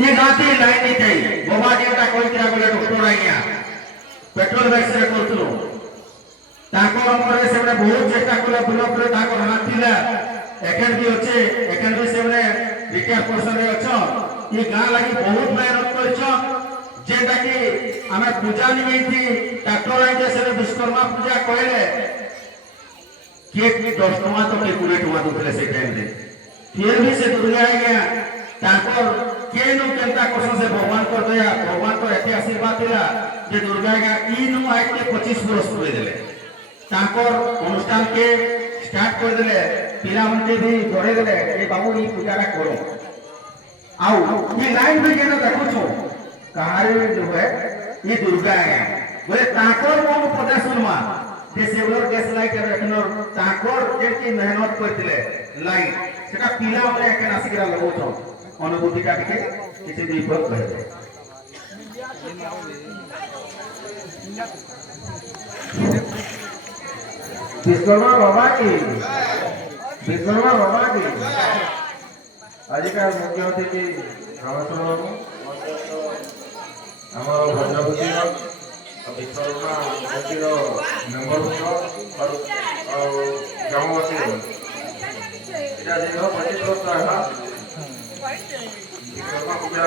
ये गाती लाइन नहीं थी बाबा जेटा कोई क्या बोले डॉक्टर आइया पेट्रोल बैग से करतलो ताको हमरे सेबने बहुत चेष्टा कले ब्लॉक रे ताको हाथिला एकेन भी होचे एकेन भी सेबने रिटायर पर्सन रे अछो ये गां लागि बहुत मेहनत करछो जेटा कि हमें पूजा नहीं थी डॉक्टर आइते से विश्वकर्मा पूजा कहले के 10 टका तो के 20 टका दुखले से टाइम रे फिर भी से दुर्गा आइया ताको केनु केनता कोसो से भगवान को दया भगवान को एते आशीर्वाद दिला जे दुर्गा का इनु आके 25 वर्ष पूरे देले ताकर अनुष्ठान के स्टार्ट कर देले पिला मन के भी जोड़े देले ए बाबू ई पूजा करो आओ ये लाइन में केना देखो छो कहारे जो है ये दुर्गा है बोले ताकर को पता सुनमा जे सेवलर गैस लाइट रखनो ताकर जेकी मेहनत कर दिले लाइट सेटा पिला मन एके नासिकरा लगो छो अनुभूति का टिके किसी भी फर्क है विश्वकर्मा बाबा की आजिका मुख्य अतिथि रामेश्वर बाबू आम भद्रभूति विश्वकर्मा समितिर मेम्बर और ग्रामवासी दीर्घ 25 वर्ष विश्वकर्मा पूजा